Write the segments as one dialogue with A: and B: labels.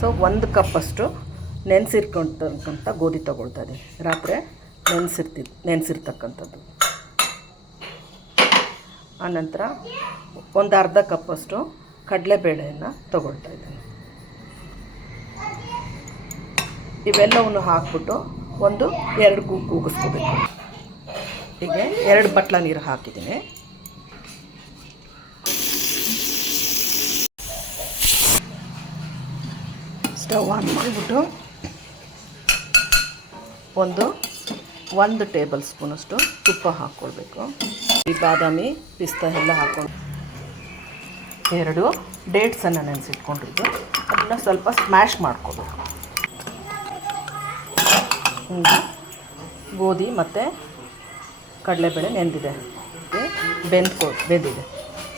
A: So ಒಂದು ಕಪ್ಪಷ್ಟು ನೆನೆಸಿರ್ಕೊಂತಕ್ಕಂಥ ಗೋಧಿ ತಗೊಳ್ತಾ ಇದ್ದೀನಿ. ರಾತ್ರಿ ನೆನೆಸಿರ್ತಿ, ನೆನೆಸಿರ್ತಕ್ಕಂಥದ್ದು. ಆನಂತರ ಒಂದು ಅರ್ಧ ಕಪ್ಪಷ್ಟು ಕಡಲೆಬೇಳೆಯನ್ನು ತಗೊಳ್ತಾ ಇದ್ದೀನಿ. ಇವೆಲ್ಲವನ್ನು ಹಾಕ್ಬಿಟ್ಟು ಒಂದು ಎರಡು ಕೂಗಿಸ್ಕೋಬೇಕು. ಹೀಗೆ ಎರಡು ಬಟ್ಲ ನೀರು ಹಾಕಿದ್ದೀನಿ. ಸ್ಟವ್ ಆನ್ ಮಾಡಿಬಿಟ್ಟು ಒಂದು ಒಂದು ಟೇಬಲ್ ಸ್ಪೂನಷ್ಟು ತುಪ್ಪ ಹಾಕ್ಕೊಳ್ಬೇಕು. ಈ ಬಾದಾಮಿ, ಪಿಸ್ತಾ ಎಲ್ಲ ಹಾಕೊಂಡು ಎರಡು ಡೇಟ್ಸನ್ನು ನೆನೆಸಿಟ್ಕೊಂಡಿದ್ದು. ಅದನ್ನು ಸ್ವಲ್ಪ ಸ್ಮ್ಯಾಶ್ ಮಾಡ್ಕೋಬೇಕು. ಗೋಧಿ ಮತ್ತು ಕಡಲೆಬೇಳೆ ನೆಂದಿದೆ ಬೆಂದ್ಕೊ ಬೆಂದಿದೆ.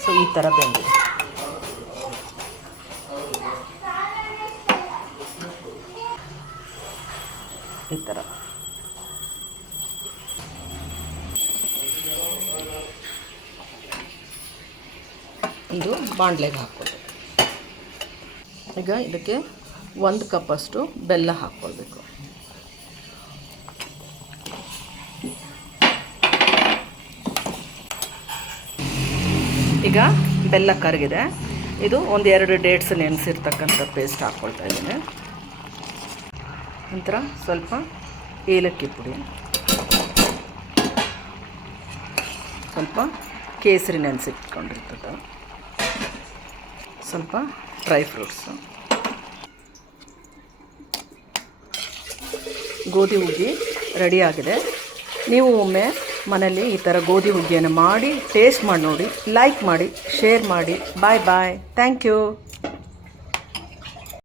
A: ಸೊ ಈ ಥರ ಬೆಂದಿದೆ. ಈ ಥರ ಇದು ಬಾಣಲೆಗೆ ಹಾಕ್ಕೊಳ್ಬೇಕು. ಈಗ ಇದಕ್ಕೆ ಒಂದು ಕಪ್ಪಷ್ಟು ಬೆಲ್ಲ ಹಾಕ್ಕೊಳ್ಬೇಕು. ಈಗ ಬೆಲ್ಲ ಕರಗಿದೆ. ಇದು ಒಂದು ಎರಡು ಡೇಟ್ಸ್ ನೆನೆಸಿರ್ತಕ್ಕಂಥ ಪೇಸ್ಟ್ ಹಾಕ್ಕೊಳ್ತಾ ಇದ್ದೀನಿ. ನಂತರ ಸ್ವಲ್ಪ ಏಲಕ್ಕಿ ಪುಡಿ. ಸ್ವಲ್ಪ ಕೇಸರಿ ನೆನೆಸಿಟ್ಕೊಂಡಿರ್ತದೆ. ಸ್ವಲ್ಪ ಡ್ರೈ ಫ್ರೂಟ್ಸು ಗೋಧಿ ಹುಗ್ಗಿ ರೆಡಿಯಾಗಿದೆ ನೀವು ಒಮ್ಮೆ ಮನೇಲಿ ಈ ಥರ ಗೋಧಿ ಹುಗ್ಗಿಯನ್ನು ಮಾಡಿ ಟೇಸ್ಟ್ ಮಾಡಿ ನೋಡಿ ಲೈಕ್ ಮಾಡಿ ಶೇರ್ ಮಾಡಿ. ಬಾಯ್ ಬಾಯ್ ಥ್ಯಾಂಕ್ ಯು